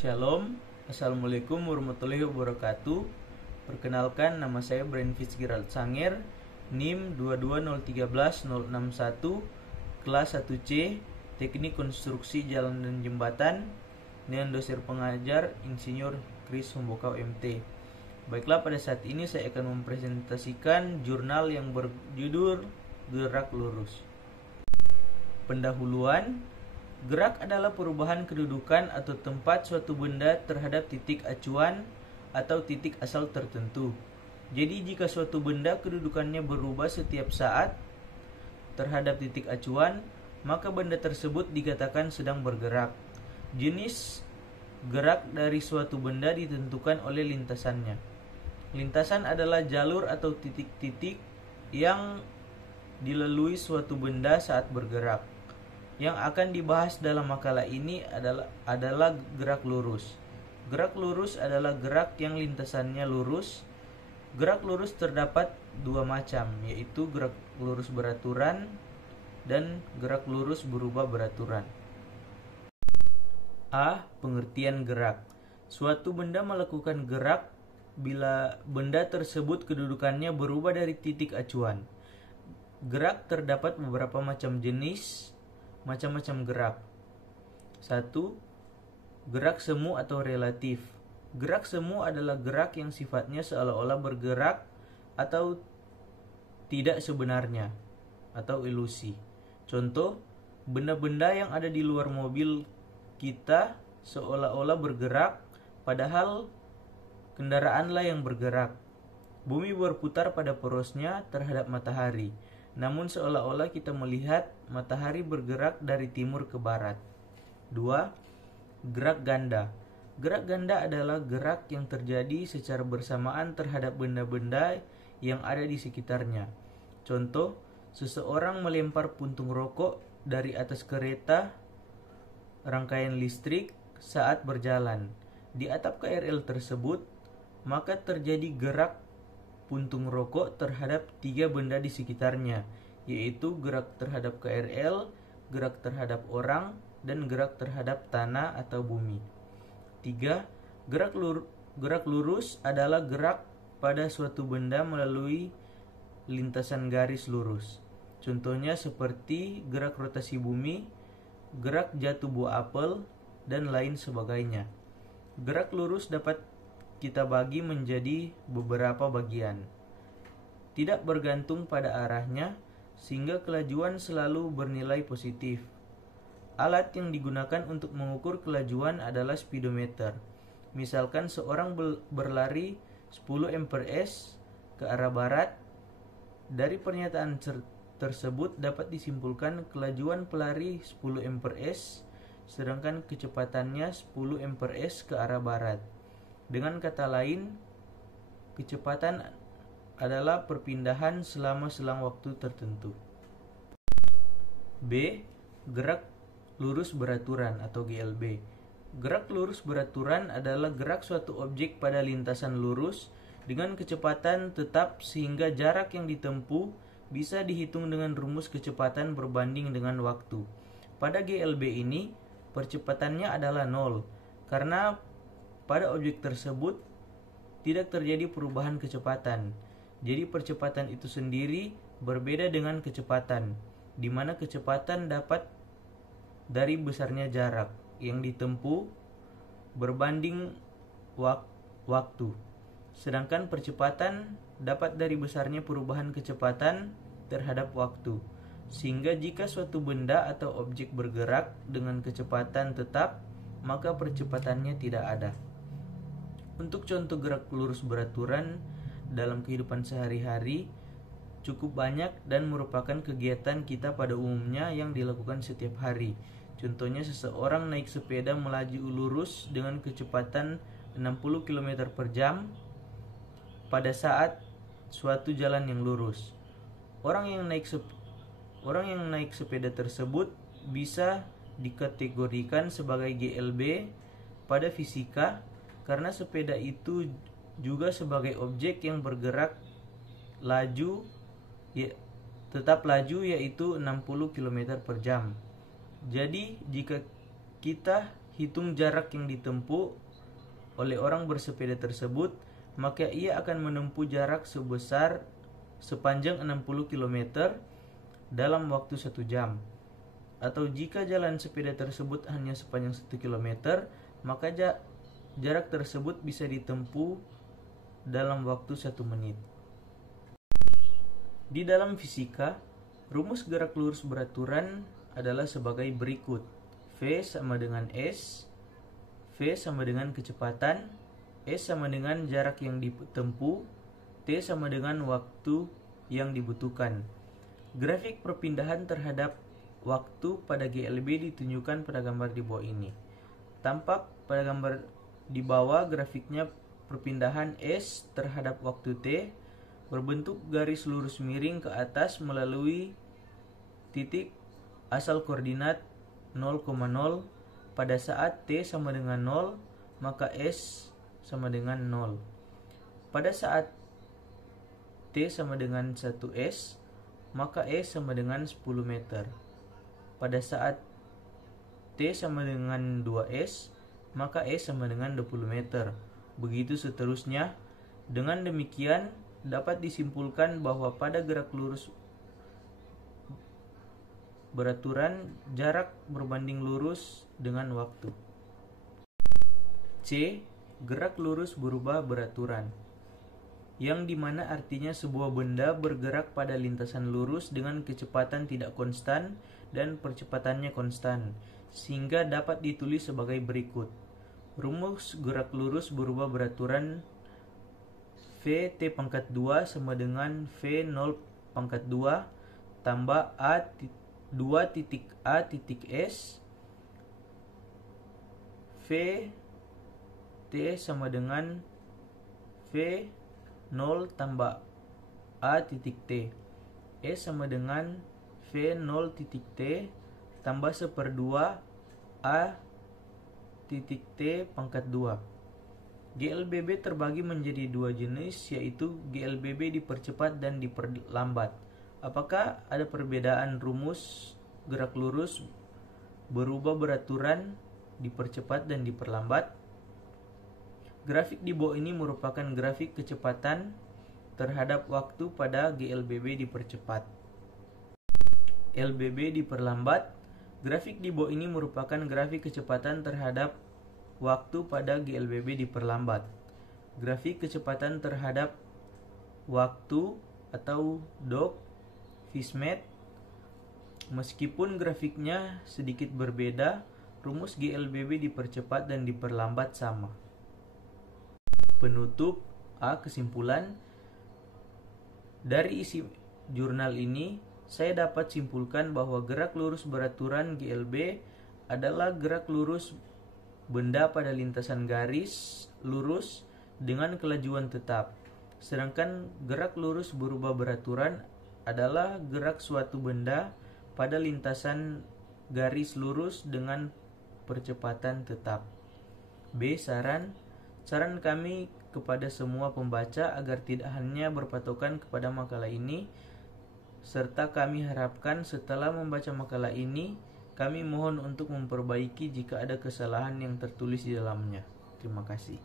Shalom, Assalamualaikum warahmatullahi wabarakatuh. Perkenalkan, nama saya Brian Fitzgerald Sanger, NIM 220130661, kelas 1C, Teknik Konstruksi Jalan dan Jembatan, dengan dosen pengajar Insinyur Chris Hombokau MT. Baiklah, pada saat ini saya akan mempresentasikan jurnal yang berjudul Gerak Lurus. Pendahuluan. Gerak adalah perubahan kedudukan atau tempat suatu benda terhadap titik acuan atau titik asal tertentu. Jadi jika suatu benda kedudukannya berubah setiap saat terhadap titik acuan, maka benda tersebut dikatakan sedang bergerak. Jenis gerak dari suatu benda ditentukan oleh lintasannya. Lintasan adalah jalur atau titik-titik yang dilalui suatu benda saat bergerak. Yang akan dibahas dalam makalah ini adalah gerak lurus. Gerak lurus adalah gerak yang lintasannya lurus. Gerak lurus terdapat dua macam, yaitu gerak lurus beraturan dan gerak lurus berubah beraturan. A. Pengertian gerak. Suatu benda melakukan gerak bila benda tersebut kedudukannya berubah dari titik acuan. Gerak terdapat beberapa macam jenis. Macam-macam gerak. 1. Gerak semu atau relatif. Gerak semu adalah gerak yang sifatnya seolah-olah bergerak atau tidak sebenarnya, atau ilusi. Contoh, benda-benda yang ada di luar mobil kita seolah-olah bergerak, padahal kendaraanlah yang bergerak. Bumi berputar pada porosnya terhadap matahari, namun seolah-olah kita melihat matahari bergerak dari timur ke barat. 2. Gerak ganda. Gerak ganda adalah gerak yang terjadi secara bersamaan terhadap benda-benda yang ada di sekitarnya. Contoh, seseorang melempar puntung rokok dari atas kereta rangkaian listrik saat berjalan di atap KRL tersebut, maka terjadi gerak puntung rokok terhadap 3 benda di sekitarnya, yaitu gerak terhadap KRL, gerak terhadap orang, dan gerak terhadap tanah atau bumi. 3. Gerak lurus adalah gerak pada suatu benda melalui lintasan garis lurus. Contohnya seperti gerak rotasi bumi, gerak jatuh buah apel, dan lain sebagainya. Gerak lurus dapat kita bagi menjadi beberapa bagian, tidak bergantung pada arahnya, sehingga kelajuan selalu bernilai positif. Alat yang digunakan untuk mengukur kelajuan adalah speedometer. Misalkan seorang berlari 10 mph ke arah barat. Dari pernyataan tersebut dapat disimpulkan kelajuan pelari 10 mph, sedangkan kecepatannya 10 mph ke arah barat. Dengan kata lain, kecepatan adalah perpindahan selama selang waktu tertentu. B. Gerak lurus beraturan atau GLB. Gerak lurus beraturan adalah gerak suatu objek pada lintasan lurus dengan kecepatan tetap sehingga jarak yang ditempuh bisa dihitung dengan rumus kecepatan berbanding dengan waktu. Pada GLB ini, percepatannya adalah 0, karena pada objek tersebut tidak terjadi perubahan kecepatan. Jadi percepatan itu sendiri berbeda dengan kecepatan, di mana kecepatan dapat dari besarnya jarak yang ditempuh berbanding waktu. Sedangkan percepatan dapat dari besarnya perubahan kecepatan terhadap waktu. Sehingga jika suatu benda atau objek bergerak dengan kecepatan tetap, maka percepatannya tidak ada. Untuk contoh gerak lurus beraturan dalam kehidupan sehari-hari cukup banyak dan merupakan kegiatan kita pada umumnya yang dilakukan setiap hari. Contohnya seseorang naik sepeda melaju lurus dengan kecepatan 60 km per jam pada saat suatu jalan yang lurus. Orang yang naik sepeda tersebut bisa dikategorikan sebagai GLB pada fisika, karena sepeda itu juga sebagai objek yang bergerak tetap laju, yaitu 60 km per jam. Jadi jika kita hitung jarak yang ditempuh oleh orang bersepeda tersebut, maka ia akan menempuh jarak sepanjang 60 km dalam waktu 1 jam. Atau jika jalan sepeda tersebut hanya sepanjang 1 km, maka jarak tersebut bisa ditempuh dalam waktu 1 menit. Di dalam fisika, rumus gerak lurus beraturan adalah sebagai berikut. V sama dengan S, V sama dengan kecepatan, S sama dengan jarak yang ditempuh, T sama dengan waktu yang dibutuhkan. Grafik perpindahan terhadap waktu pada GLB ditunjukkan pada gambar di bawah ini. Tampak pada gambar di bawah grafiknya perpindahan S terhadap waktu T berbentuk garis lurus miring ke atas melalui titik asal koordinat 0,0 pada saat T sama dengan 0, maka S sama dengan 0. Pada saat T sama dengan 1S, maka S sama dengan 10 meter. Pada saat T sama dengan 2S, maka S sama dengan 20 meter. Begitu seterusnya. Dengan demikian, dapat disimpulkan bahwa pada gerak lurus beraturan, jarak berbanding lurus dengan waktu. C. Gerak lurus berubah beraturan, yang dimana artinya sebuah benda bergerak pada lintasan lurus dengan kecepatan tidak konstan dan percepatannya konstan, sehingga dapat ditulis sebagai berikut. Rumus gerak lurus berubah beraturan V T pangkat 2 sama dengan V 0 pangkat 2 tambah A 2 titik S V T sama dengan V 0 tambah A titik T. S sama dengan V 0 titik T tambah 1/2 A titik T pangkat 2. GLBB terbagi menjadi 2 jenis, yaitu GLBB dipercepat dan diperlambat. Apakah ada perbedaan rumus gerak lurus berubah beraturan, dipercepat dan diperlambat? Grafik di bawah ini merupakan grafik kecepatan terhadap waktu pada GLBB dipercepat. LBB diperlambat. Grafik di bawah ini merupakan grafik kecepatan terhadap waktu pada GLBB diperlambat. Grafik kecepatan terhadap waktu atau DOC Fismet. Meskipun grafiknya sedikit berbeda, rumus GLBB dipercepat dan diperlambat sama. Penutup. Kesimpulan. Dari isi jurnal ini, saya dapat simpulkan bahwa gerak lurus beraturan GLB adalah gerak lurus benda pada lintasan garis lurus dengan kelajuan tetap. Sedangkan gerak lurus berubah beraturan adalah gerak suatu benda pada lintasan garis lurus dengan percepatan tetap. B. Saran kami kepada semua pembaca agar tidak hanya berpatokan kepada makalah ini, serta kami harapkan setelah membaca makalah ini, kami mohon untuk memperbaiki jika ada kesalahan yang tertulis di dalamnya. Terima kasih.